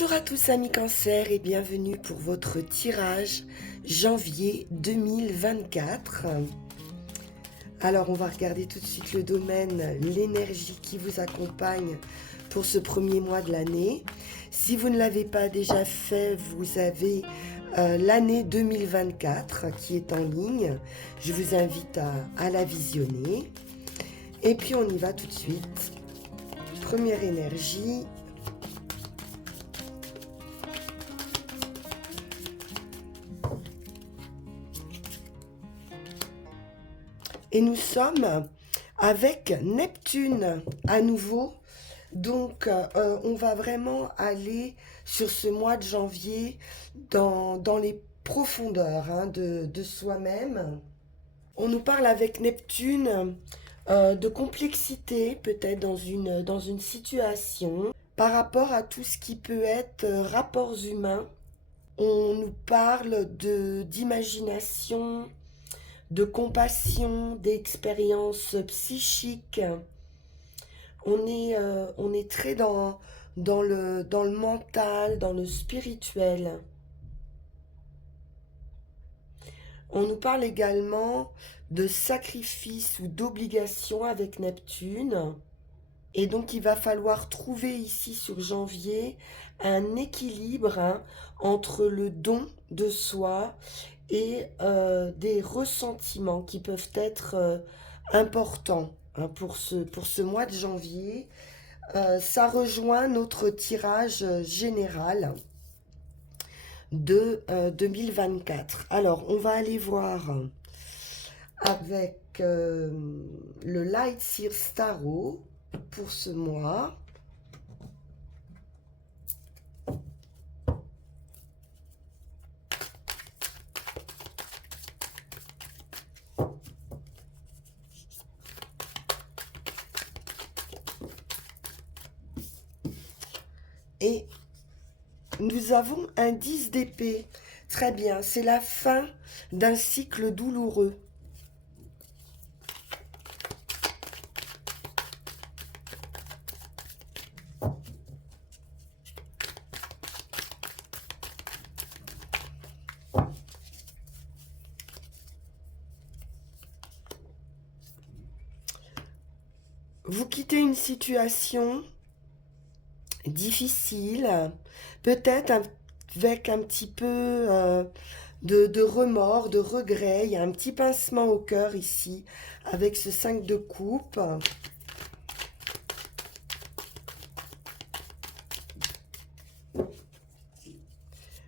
Bonjour à tous amis Cancer et bienvenue pour votre tirage janvier 2024. Alors on va regarder tout de suite le domaine, l'énergie qui vous accompagne pour ce premier mois de l'année. Si vous ne l'avez pas déjà fait, vous avez l'année 2024 qui est en ligne. Je vous invite à la visionner. Et puis on y va tout de suite. Première énergie. Et nous sommes avec Neptune à nouveau. Donc, on va vraiment aller sur ce mois de janvier dans les profondeurs de soi-même. On nous parle avec Neptune de complexité, peut-être dans une situation, par rapport à tout ce qui peut être rapports humains. On nous parle d'imagination, de compassion, d'expérience psychique. On est très dans le mental, dans le spirituel. On nous parle également de sacrifice ou d'obligation avec Neptune. Et donc il va falloir trouver ici sur janvier un équilibre entre le don de soi et des ressentiments qui peuvent être importants pour ce mois de janvier. Ça rejoint notre tirage général de 2024. Alors, on va aller voir avec le Light Seer Tarot pour ce mois. Et nous avons un 10 d'épée. Très bien, c'est la fin d'un cycle douloureux. Vous quittez une situation difficile, peut-être avec un petit peu de remords, de regrets. Il y a un petit pincement au cœur ici avec ce 5 de coupe.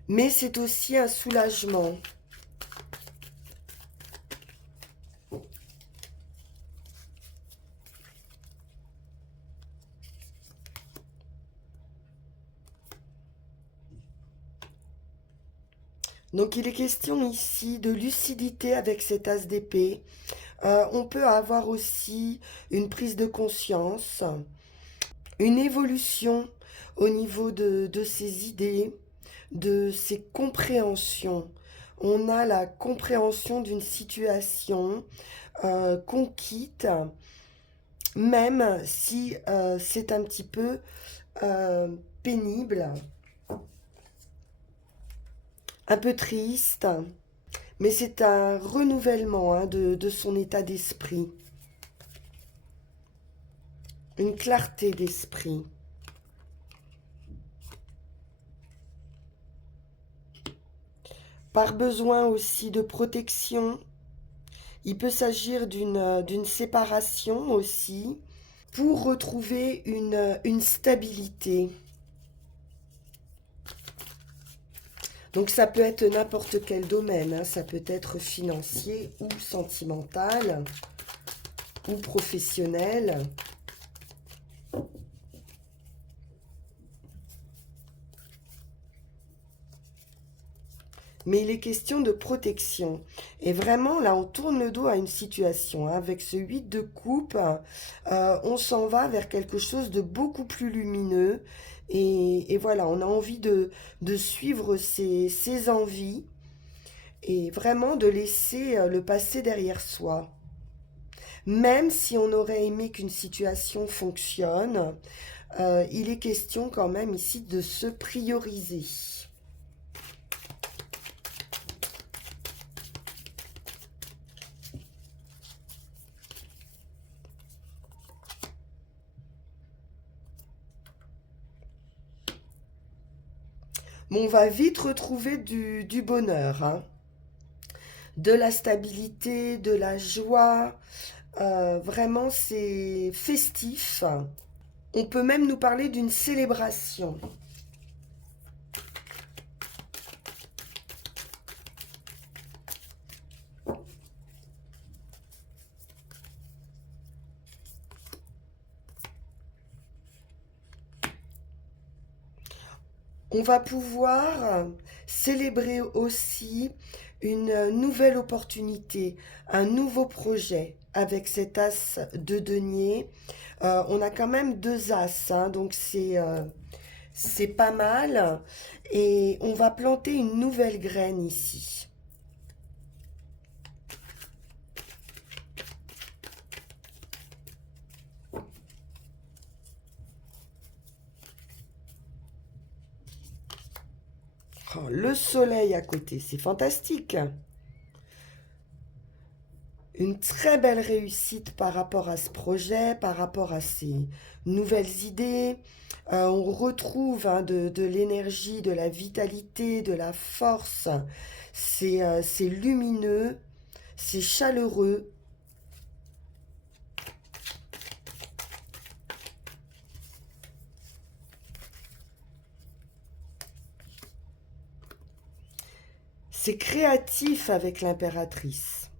Mais c'est aussi un soulagement. Donc il est question ici de lucidité avec cet as d'épée. On peut avoir aussi une prise de conscience, une évolution au niveau de ses idées, de ses compréhensions. On a la compréhension d'une situation qu'on quitte, même si c'est un petit peu pénible, un peu triste, mais c'est un renouvellement de son état d'esprit, une clarté d'esprit. Par besoin aussi de protection, il peut s'agir d'une séparation aussi, pour retrouver une stabilité. Donc ça peut être n'importe quel domaine, ça peut être financier ou sentimental ou professionnel. Mais il est question de protection. Et vraiment, là, on tourne le dos à une situation. Avec ce 8 de coupe, on s'en va vers quelque chose de beaucoup plus lumineux. Et voilà, on a envie de suivre ses envies et vraiment de laisser le passé derrière soi. Même si on aurait aimé qu'une situation fonctionne, il est question quand même ici de se prioriser. Bon, on va vite retrouver du bonheur, hein. De la stabilité, de la joie. Vraiment, c'est festif. On peut même nous parler d'une célébration. On va pouvoir célébrer aussi une nouvelle opportunité, un nouveau projet avec cet as de denier. On a quand même deux as, hein, donc c'est pas mal. Et on va planter une nouvelle graine ici. Oh, le soleil à côté, c'est fantastique. Une très belle réussite par rapport à ce projet, par rapport à ces nouvelles idées. On retrouve hein, de l'énergie, de la vitalité, de la force. C'est lumineux, c'est chaleureux. C'est créatif avec l'impératrice.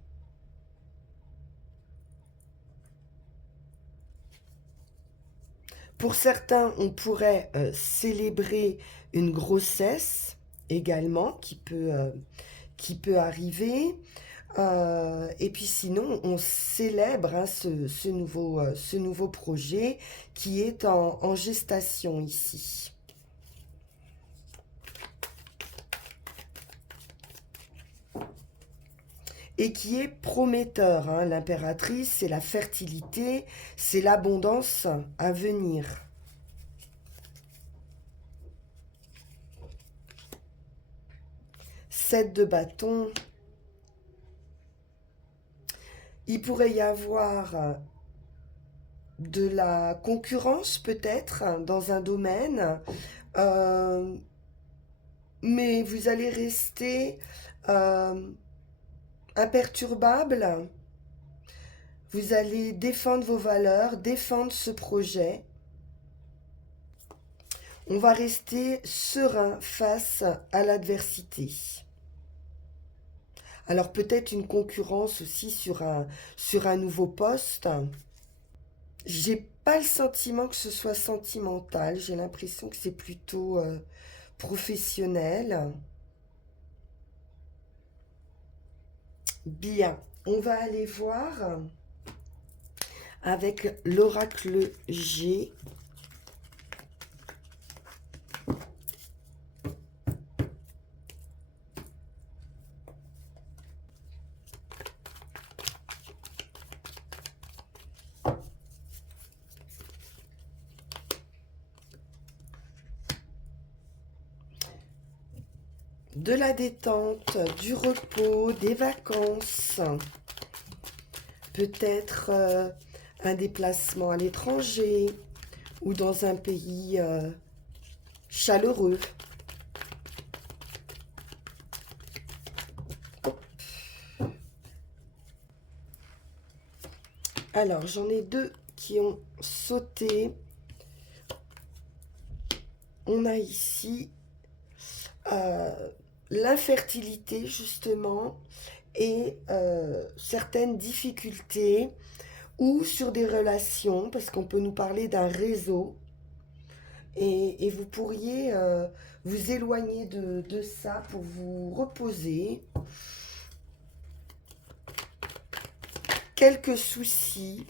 Pour certains, on pourrait célébrer une grossesse également qui peut arriver. Et puis sinon, on célèbre hein, ce nouveau projet qui est en gestation ici. Et qui est prometteur, hein. L'impératrice, c'est la fertilité, c'est l'abondance à venir. Sept de bâton. Il pourrait y avoir de la concurrence peut-être hein, dans un domaine, euh, mais vous allez rester euh, imperturbable. Vous allez défendre vos valeurs, défendre ce projet. On va rester serein face à l'adversité. Alors peut-être une concurrence aussi sur un nouveau poste. J'ai pas le sentiment que ce soit sentimental. J'ai l'impression que c'est plutôt professionnel. Bien, on va aller voir avec l'oracle G. De la détente, du repos, des vacances, peut-être un déplacement à l'étranger ou dans un pays chaleureux. Alors, j'en ai deux qui ont sauté. On a ici euh, l'infertilité, justement, et certaines difficultés, ou sur des relations, parce qu'on peut nous parler d'un réseau, et vous pourriez vous éloigner de ça pour vous reposer. Quelques soucis.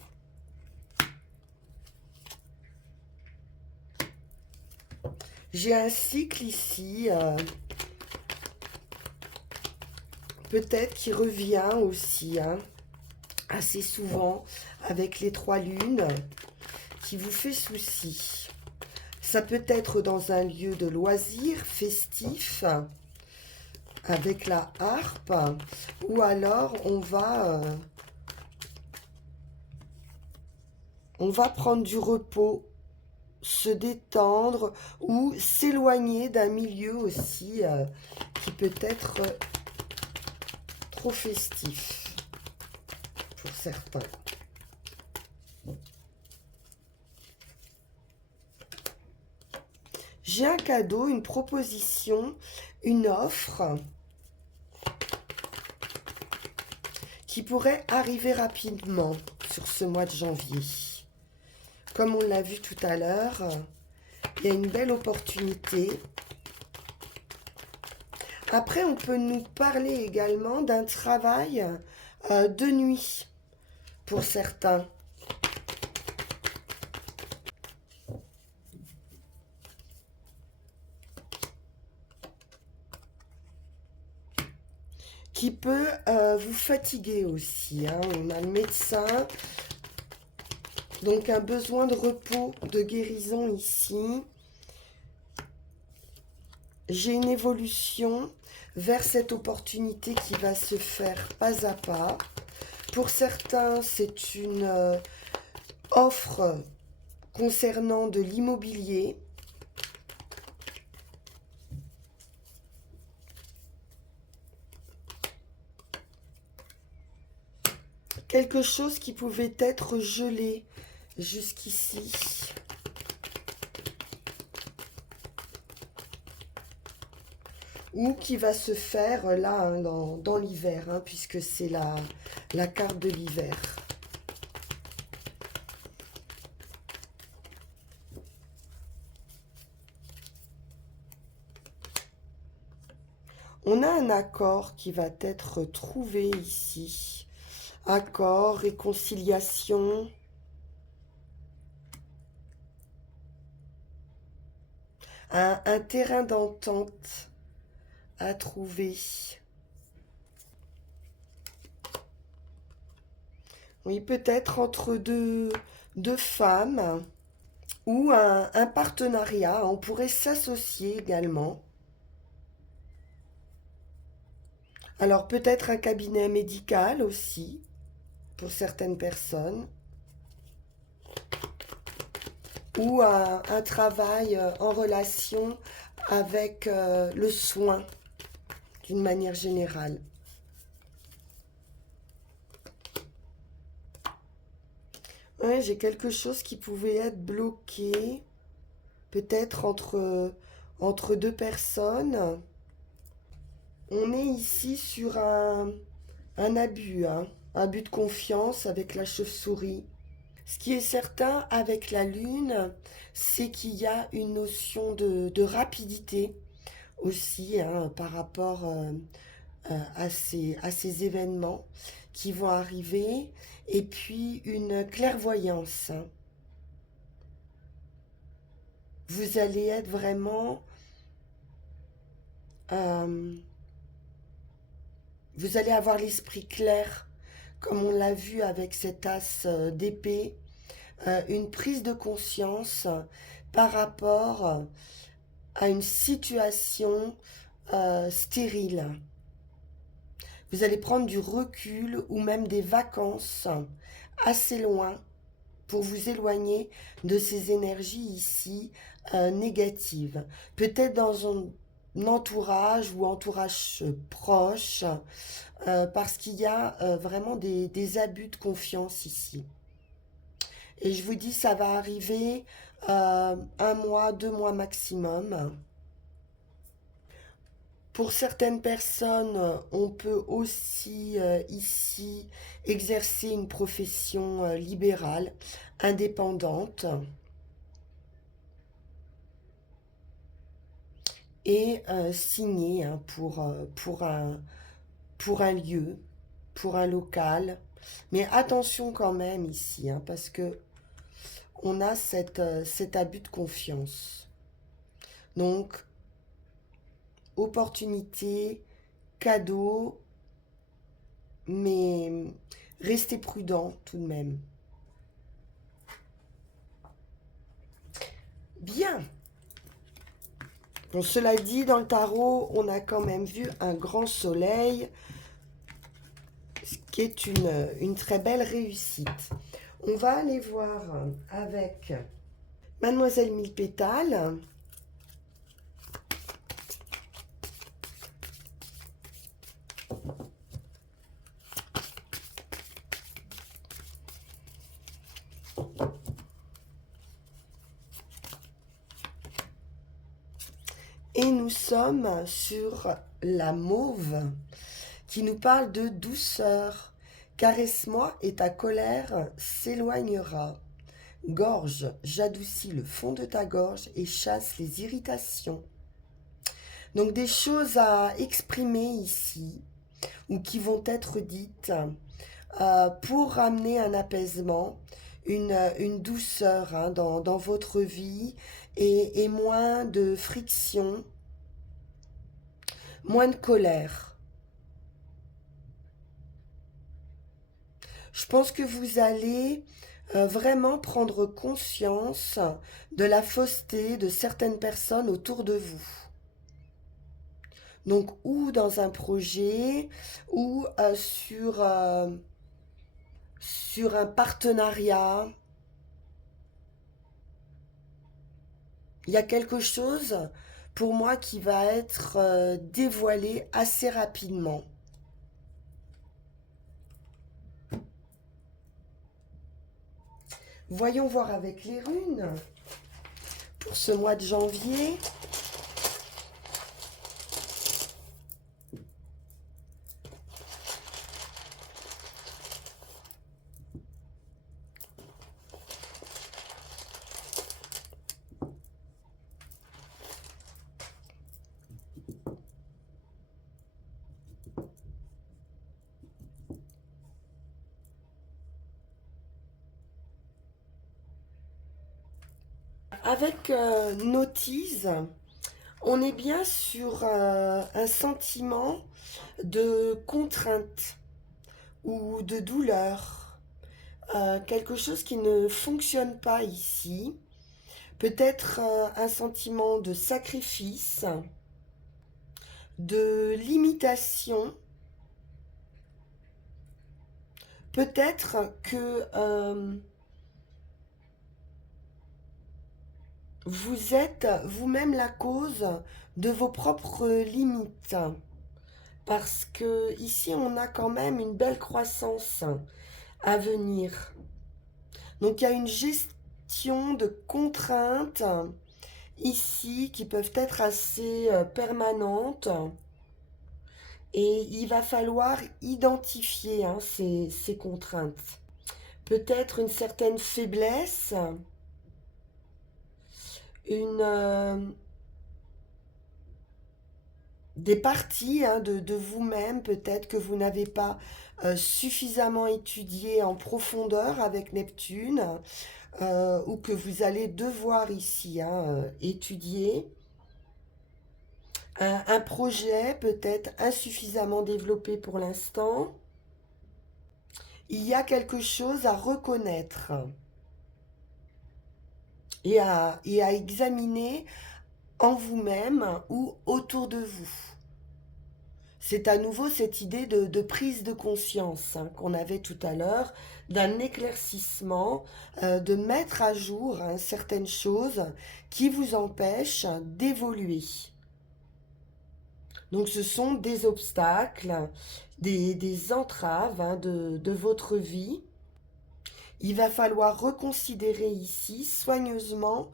J'ai un cycle ici, peut-être qui revient aussi, hein, assez souvent avec les trois lunes, qui vous fait souci. Ça peut être dans un lieu de loisirs festif, avec la harpe, ou alors on va prendre du repos, se détendre ou s'éloigner d'un milieu aussi qui peut être trop festif pour certains. J'ai un cadeau, une proposition, une offre qui pourrait arriver rapidement sur ce mois de janvier. Comme on l'a vu tout à l'heure, il y a une belle opportunité. Après, on peut nous parler également d'un travail de nuit pour certains. Qui peut vous fatiguer aussi. Hein. On a le médecin, donc un besoin de repos, de guérison ici. J'ai une évolution vers cette opportunité qui va se faire pas à pas. Pour certains, c'est une offre concernant de l'immobilier. Quelque chose qui pouvait être gelé jusqu'ici. Ou qui va se faire là hein, dans l'hiver, hein, puisque c'est la carte de l'hiver. On a un accord qui va être trouvé ici. Accord, réconciliation. Un terrain d'entente à trouver. Oui, peut-être entre deux femmes ou un partenariat. On pourrait s'associer également. Alors peut-être un cabinet médical aussi, pour certaines personnes. Ou un travail en relation avec le soin, d'une manière générale. Ouais, j'ai quelque chose qui pouvait être bloqué, peut-être entre deux personnes. On est ici sur un abus, hein, un abus de confiance avec la chauve-souris. Ce qui est certain avec la lune, c'est qu'il y a une notion de rapidité aussi hein, par rapport à ces événements qui vont arriver. Et puis une clairvoyance. Vous allez être vraiment... vous allez avoir l'esprit clair, comme on l'a vu avec cet as d'épée, une prise de conscience par rapport à une situation stérile. Vous allez prendre du recul ou même des vacances assez loin pour vous éloigner de ces énergies ici négatives. Peut-être dans un entourage ou entourage proche, parce qu'il y a vraiment des abus de confiance ici. Et je vous dis, ça va arriver 1 mois, 2 mois maximum. Pour certaines personnes, on peut aussi ici exercer une profession libérale, indépendante, et signer hein, pour un lieu, pour un local. Mais attention quand même ici, hein, parce que on a cet abus de confiance. Donc, opportunité, cadeau, mais restez prudent tout de même. Bien, Bon, cela dit, dans le tarot, on a quand même vu un grand soleil, ce qui est une très belle réussite. On va aller voir avec Mademoiselle Mille Pétales. Et nous sommes sur la mauve qui nous parle de douceur. Caresse-moi et ta colère s'éloignera. Gorge, j'adoucis le fond de ta gorge et chasse les irritations. Donc des choses à exprimer ici ou qui vont être dites pour ramener un apaisement, une douceur dans votre vie et moins de friction, moins de colère. Je pense que vous allez vraiment prendre conscience de la fausseté de certaines personnes autour de vous. Donc, ou dans un projet, ou sur un partenariat. Il y a quelque chose pour moi qui va être dévoilé assez rapidement. Voyons voir avec les runes pour ce mois de janvier. Avec notice, on est bien sur un sentiment de contrainte ou de douleur. Quelque chose qui ne fonctionne pas ici. Peut-être un sentiment de sacrifice, de limitation. Peut-être que vous êtes vous-même la cause de vos propres limites. Parce que ici, on a quand même une belle croissance à venir. Donc, il y a une gestion de contraintes ici qui peuvent être assez permanentes. Et il va falloir identifier ces contraintes. Peut-être une certaine faiblesse, une, des parties de vous-même peut-être que vous n'avez pas suffisamment étudié en profondeur avec Neptune ou que vous allez devoir ici étudier. Un projet peut-être insuffisamment développé pour l'instant. Il y a quelque chose à reconnaître et à examiner en vous-même ou autour de vous. C'est à nouveau cette idée de prise de conscience qu'on avait tout à l'heure, d'un éclaircissement, de mettre à jour certaines choses qui vous empêchent d'évoluer. Donc ce sont des obstacles, des entraves de votre vie. Il va falloir reconsidérer ici soigneusement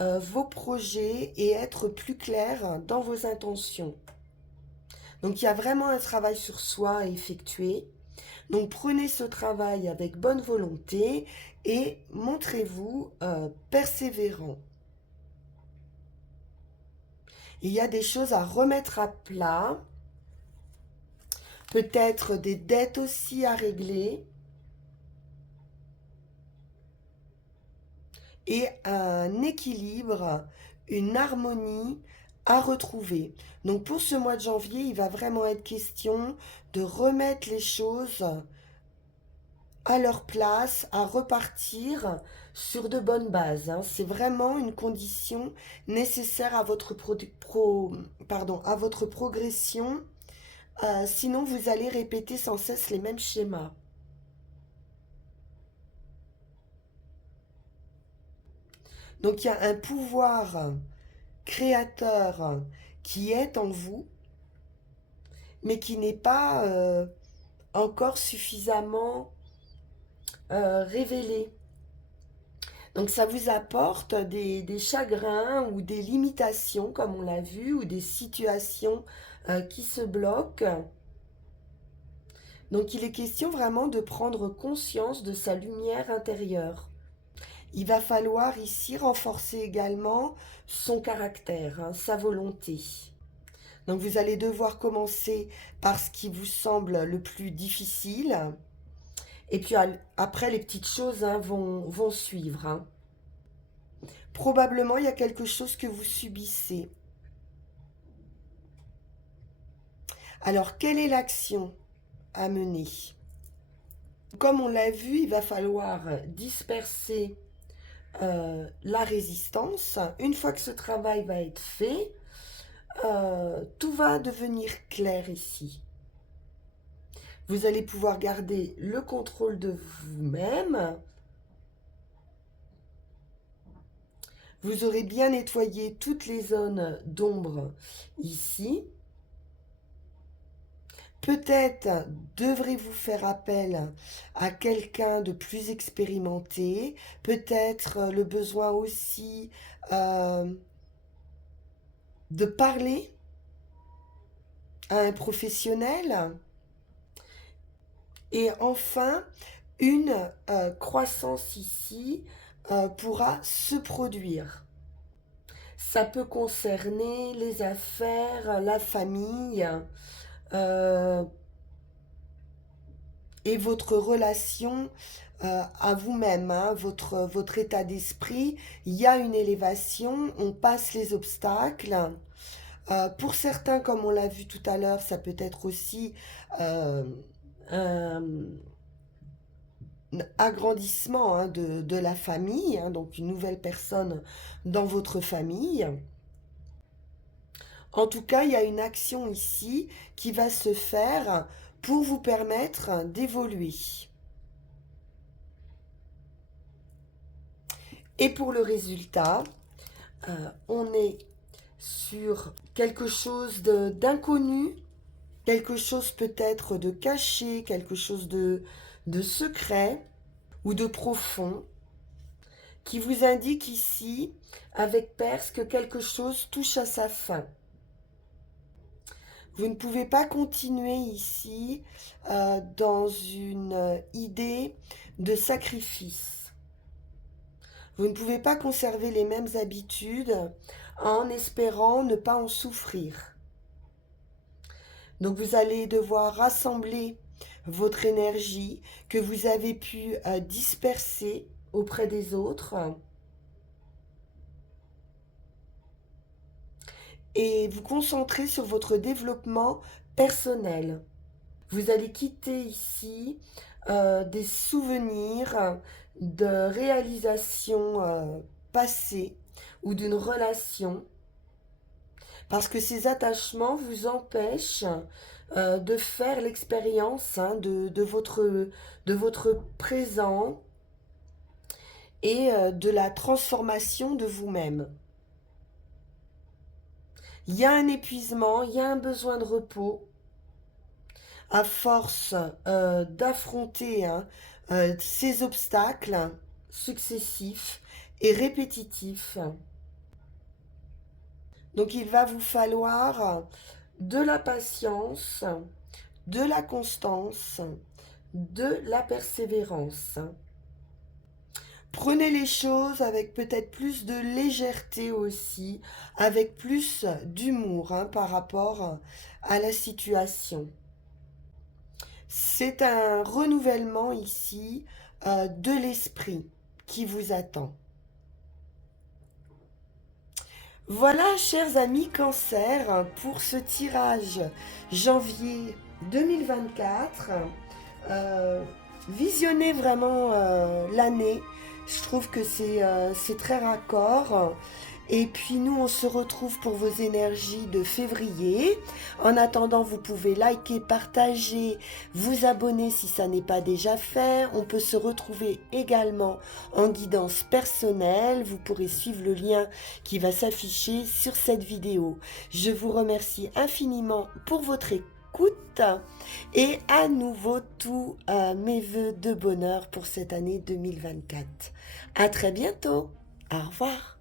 vos projets et être plus clair dans vos intentions. Donc il y a vraiment un travail sur soi à effectuer. Donc prenez ce travail avec bonne volonté et montrez-vous persévérant. Il y a des choses à remettre à plat, peut-être des dettes aussi à régler et un équilibre, une harmonie à retrouver. Donc pour ce mois de janvier, il va vraiment être question de remettre les choses à leur place, à repartir sur de bonnes bases, hein. C'est vraiment une condition nécessaire à votre, à votre progression. Sinon, vous allez répéter sans cesse les mêmes schémas. Donc, il y a un pouvoir créateur qui est en vous, mais qui n'est pas encore suffisamment révélé. Donc ça vous apporte des chagrins ou des limitations, comme on l'a vu, ou des situations qui se bloquent. Donc il est question vraiment de prendre conscience de sa lumière intérieure. Il va falloir ici renforcer également son caractère, hein, sa volonté. Donc vous allez devoir commencer par ce qui vous semble le plus difficile. Et puis après, les petites choses, hein, vont suivre, hein. Probablement, il y a quelque chose que vous subissez. Alors, quelle est l'action à mener? Comme on l'a vu, il va falloir disperser la résistance. Une fois que ce travail va être fait, tout va devenir clair ici. Vous allez pouvoir garder le contrôle de vous-même. Vous aurez bien nettoyé toutes les zones d'ombre ici. Peut-être devrez-vous faire appel à quelqu'un de plus expérimenté, peut-être le besoin aussi euh, de parler à un professionnel. Et enfin, une croissance ici pourra se produire. Ça peut concerner les affaires, la famille, euh, et votre relation à vous-même, hein, votre état d'esprit. Il y a une élévation, on passe les obstacles. Pour certains, comme on l'a vu tout à l'heure, ça peut être aussi euh, un agrandissement, hein, de la famille, hein, donc une nouvelle personne dans votre famille. En tout cas, il y a une action ici qui va se faire pour vous permettre d'évoluer. Et pour le résultat, on est sur quelque chose d'inconnu, quelque chose peut-être de caché, quelque chose de secret ou de profond, qui vous indique ici, avec Perse, que quelque chose touche à sa fin. Vous ne pouvez pas continuer ici dans une idée de sacrifice. Vous ne pouvez pas conserver les mêmes habitudes en espérant ne pas en souffrir. Donc vous allez devoir rassembler votre énergie que vous avez pu disperser auprès des autres et vous concentrer sur votre développement personnel. Vous allez quitter ici des souvenirs de réalisations passées ou d'une relation, parce que ces attachements vous empêchent de faire l'expérience, hein, de votre présent et de la transformation de vous-même. Il y a un épuisement, il y a un besoin de repos à force d'affronter, hein, ces obstacles successifs et répétitifs. Donc il va vous falloir de la patience, de la constance, de la persévérance. Prenez les choses avec peut-être plus de légèreté aussi, avec plus d'humour, hein, par rapport à la situation. C'est un renouvellement ici de l'esprit qui vous attend. Voilà, chers amis Cancer, pour ce tirage janvier 2024. visionnez vraiment l'année. Je trouve que c'est très raccord. Et puis nous, on se retrouve pour vos énergies de février. En attendant, vous pouvez liker, partager, vous abonner si ça n'est pas déjà fait. On peut se retrouver également en guidance personnelle. Vous pourrez suivre le lien qui va s'afficher sur cette vidéo. Je vous remercie infiniment pour votre écoute et à nouveau tous mes vœux de bonheur pour cette année 2024. À très bientôt. Au revoir.